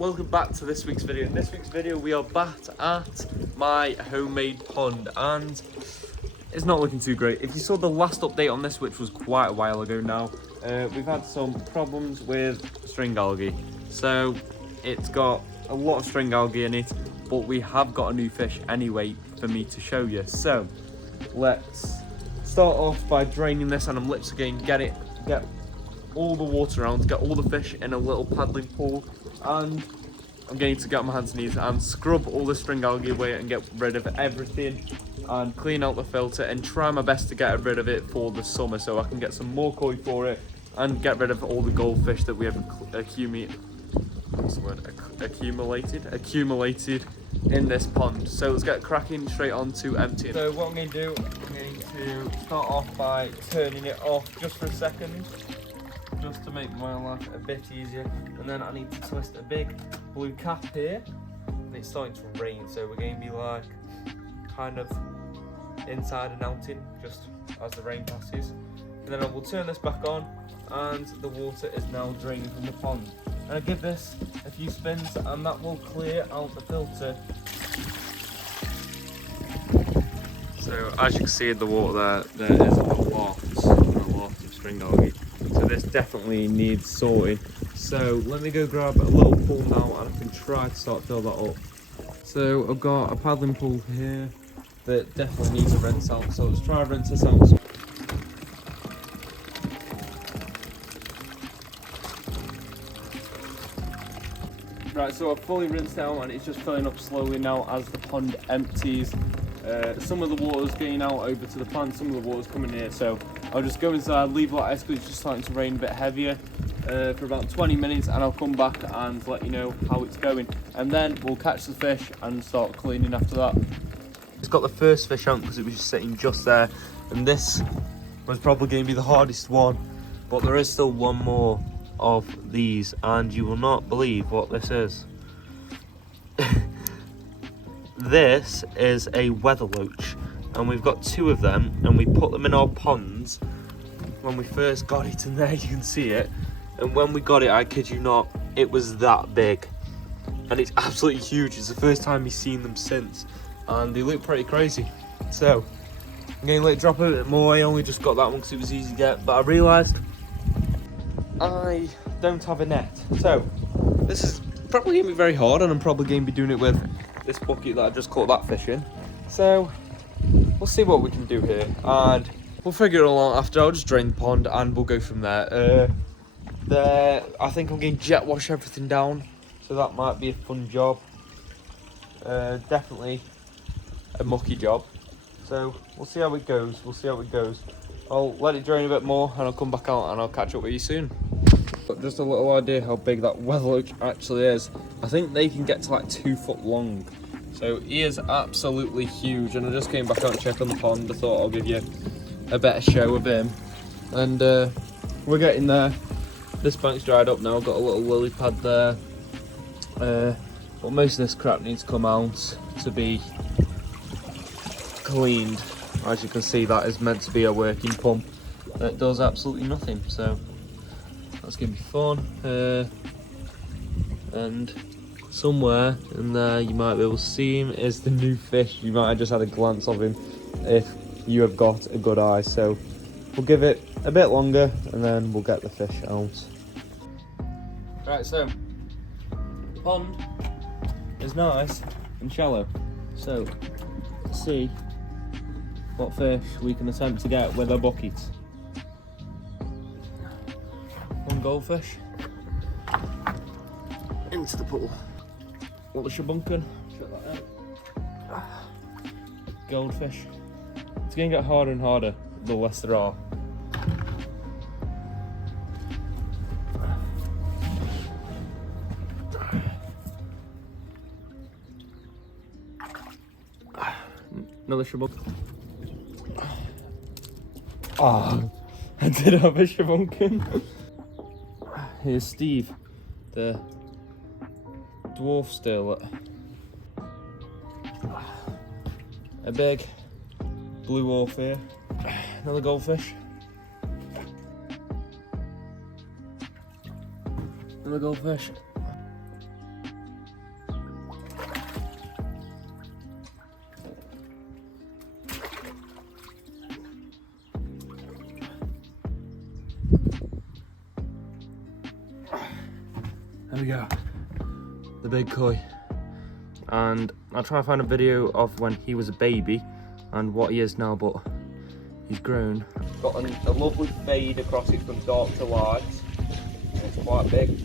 welcome back to this week's video. In this week's video we are back at my homemade pond and it's not looking too great. If you saw the last update on this, which was quite a while ago now, we've had some problems with string algae. So it's got a lot of string algae in it, but we have got a new fish anyway for me to show you. So let's start off by draining this, and I'm literally going to get all the water around, get all the fish in a little paddling pool, and I'm going to get on my hands and knees and scrub all the string algae away and get rid of everything and clean out the filter and try my best to get rid of it for the summer so I can get some more koi for it and get rid of all the goldfish that we have accumulated in this pond. So let's get cracking straight on to emptying. So what I'm going to do, I'm going to start off by turning it off just for a second, just to make my life a bit easier. And then I need to twist a big blue cap here, and it's starting to rain, so we're going to be like kind of inside and outing just as the rain passes. And then I will turn this back on, and the water is now draining from the pond. And I give this a few spins, and that will clear out the filter. So as you can see in the water there is a lot of string algae. So this definitely needs sorting. So let me go grab a little pool now and I can try to start fill that up. So I've got a paddling pool here that definitely needs a rinse out. So let's try and rinse this out. Right, so I've fully rinsed out and it's just filling up slowly now as the pond empties. Some of the water's getting out over to the pond, some of the water's coming here, so I'll just go inside, leave like this because it's just starting to rain a bit heavier for about 20 minutes, and I'll come back and let you know how it's going, and then we'll catch the fish and start cleaning after that. It's got the first fish out because it was just sitting just there, and this was probably going to be the hardest one, but there is still one more of these, and you will not believe what this is. This is a weather loach, and we've got two of them, and we put them in our ponds when we first got it, and there you can see it. And when we got it, I kid you not, it was that big, and it's absolutely huge. It's the first time we've seen them since, and they look pretty crazy. So I'm going to let it drop a bit more. I only just got that one because it was easy to get, but I realised I don't have a net, so this is probably going to be very hard, and I'm probably going to be doing it with this bucket that I just caught that fish in. So we'll see what we can do here, and we'll figure it all out after. I'll just drain the pond and we'll go from there. I think I'm going to jet wash everything down, so that might be a fun job. Definitely a mucky job, so we'll see how it goes. I'll let it drain a bit more and I'll come back out and I'll catch up with you soon. But just a little idea how big that weather loach actually is. I think they can get to like 2 foot long. So he is absolutely huge, and I just came back out to check on the pond. I thought I'll give you a better show of him. And we're getting there. This bank's dried up now, got a little lily pad there. But most of this crap needs to come out to be cleaned. As you can see, that is meant to be a working pump. And it does absolutely nothing, so that's going to be fun. And somewhere in there you might be able to see him is the new fish. You might have just had a glance of him if you have got a good eye. So we'll give it a bit longer and then we'll get the fish out. Right, so the pond is nice and shallow, so let's see what fish we can attempt to get with our buckets. One goldfish into the pool. Little shabunkin. Check that out. Goldfish. It's going to get harder and harder the less there are. Another shabunkin. Oh, I did have a shabunkin. Here's Steve, the dwarf still. A big blue wharf here. Another goldfish. Another goldfish. we go. The big koi. And I'll try and find a video of when he was a baby and what he is now, but he's grown. Got a lovely fade across it from dark to light. It's quite big.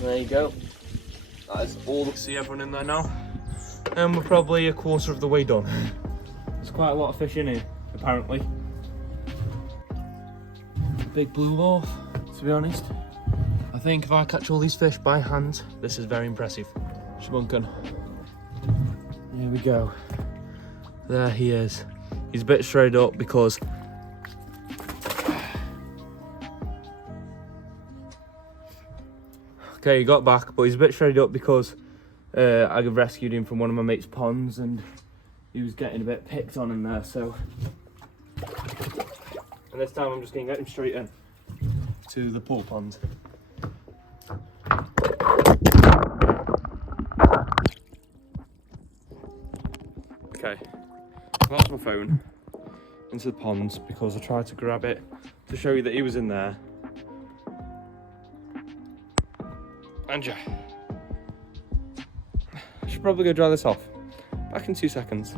There you go. That is all. See everyone in there now. And we're probably a quarter of the way done. There's quite a lot of fish in here, apparently. Big blue wharf, to be honest. I think if I catch all these fish by hand, this is very impressive. Shibunkin. Here we go. There he is. He's a bit straight up because okay, he got back, but he's a bit straight up because I rescued him from one of my mate's ponds and he was getting a bit picked on in there, so. And this time I'm just going to get him straight in to the pool pond. Okay, that's my phone into the ponds because I tried to grab it to show you that he was in there. And yeah, I should probably go dry this off. Back in 2 seconds.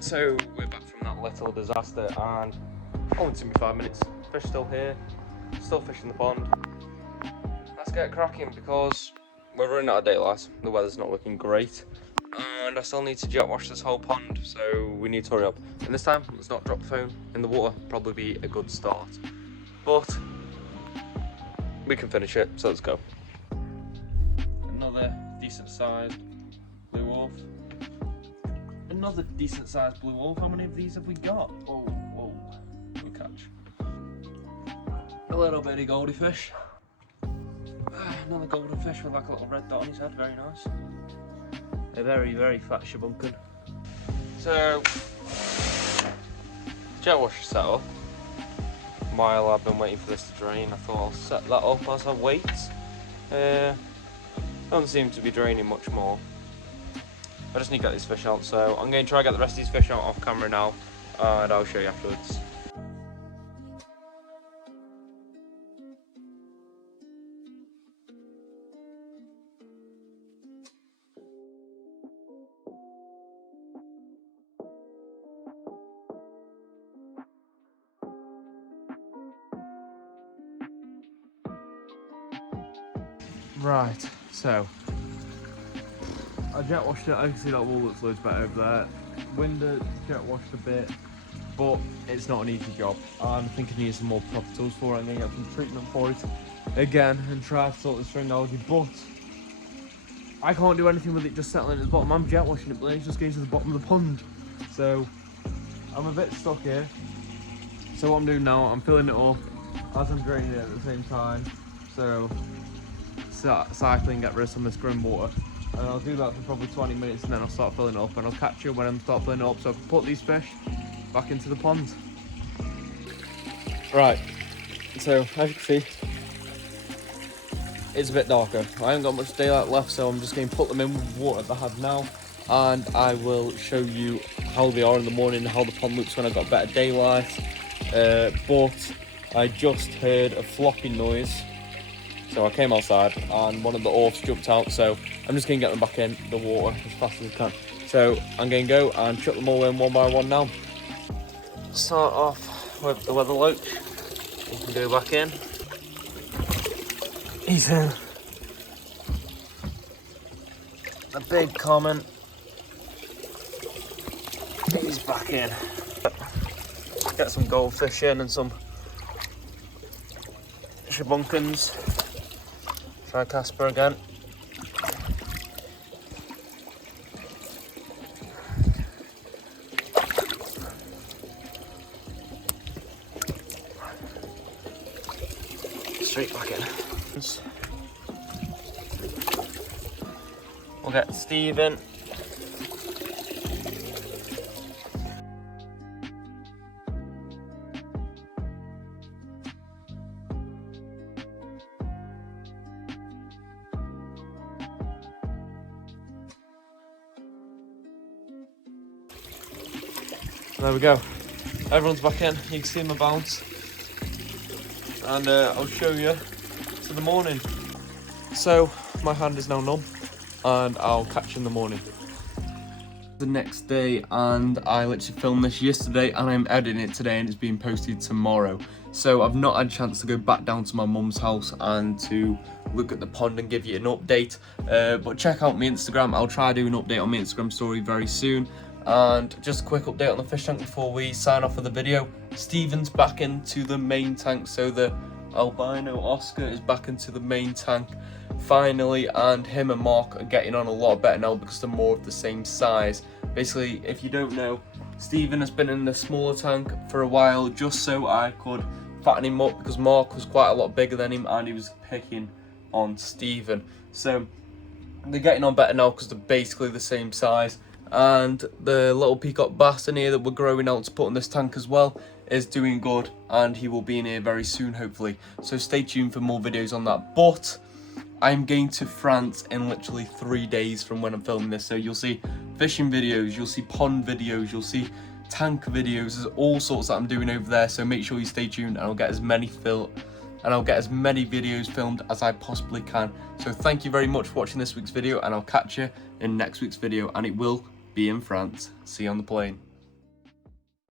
So we're back from that little disaster and only took me 5 minutes. Fish still here, still fish in the pond. Let's get cracking because we're running out of daylight. The weather's not looking great. And I still need to jet wash this whole pond, so we need to hurry up. And this time, let's not drop the phone in the water. Probably be a good start. But we can finish it, so let's go. Another decent sized blue wolf. Another decent sized blue wolf. How many of these have we got? Oh, whoa, good catch. A little bitty goldie fish. Another golden fish with like a little red dot on his head, very nice. A very, very fat shibunkin. So, jet wash set up. While I've been waiting for this to drain, I thought I'll set that up as I wait. Doesn't seem to be draining much more. I just need to get these fish out, so I'm going to try and get the rest of these fish out off camera now, and I'll show you afterwards. Right, so I jet washed it. I can see that wall looks loads better over there. Window jet washed a bit, but it's not an easy job. I'm thinking I need some more proper tools for it. I'm going to get some treatment for it again and try to sort the string algae, but I can't do anything with it just settling at the bottom. I'm jet washing it, but it's just getting to the bottom of the pond. So I'm a bit stuck here. So what I'm doing now, I'm filling it up as I'm draining it at the same time. So cycling, get rid of some of this grim water, and I'll do that for probably 20 minutes and then I'll start filling it up, and I'll catch you when I start filling it up so I can put these fish back into the pond. Right, so as you can see, it's a bit darker. I haven't got much daylight left, so I'm just going to put them in with water that I have now, and I will show you how they are in the morning, how the pond looks when I've got better daylight. But I just heard a flopping noise. So I came outside and one of the orphs jumped out, so I'm just going to get them back in the water as fast as I can. So I'm going to go and chuck them all in one by one now. Start off with the weather loach. You can go back in. He's in. The big common. He's back in. Get some goldfish in and some shibunkins. Try Casper again. Straight back in. We'll get Steve in. There we go. Everyone's back in. You can see them bounce. And I'll show you to the morning. So my hand is now numb and I'll catch you in the morning. The next day, and I literally filmed this yesterday and I'm editing it today and it's being posted tomorrow. So I've not had a chance to go back down to my mum's house and to look at the pond and give you an update. But check out my Instagram. I'll try to do an update on my Instagram story very soon. And just a quick update on the fish tank before we sign off of the video. Steven's back into the main tank, so the albino Oscar is back into the main tank finally, and him and Mark are getting on a lot better now because they're more of the same size. Basically, if you don't know, Steven has been in the smaller tank for a while just so I could fatten him up because Mark was quite a lot bigger than him and he was picking on Steven. So they're getting on better now because they're basically the same size. And the little peacock bass in here that we're growing out to put in this tank as well is doing good, and he will be in here very soon hopefully, so stay tuned for more videos on that. But I'm going to France in literally 3 days from when I'm filming this, so you'll see fishing videos, you'll see pond videos, you'll see tank videos. There's all sorts that I'm doing over there, so make sure you stay tuned and I'll get as many videos filmed as I possibly can. So thank you very much for watching this week's video, and I'll catch you in next week's video, and it will be in France. See you on the plane.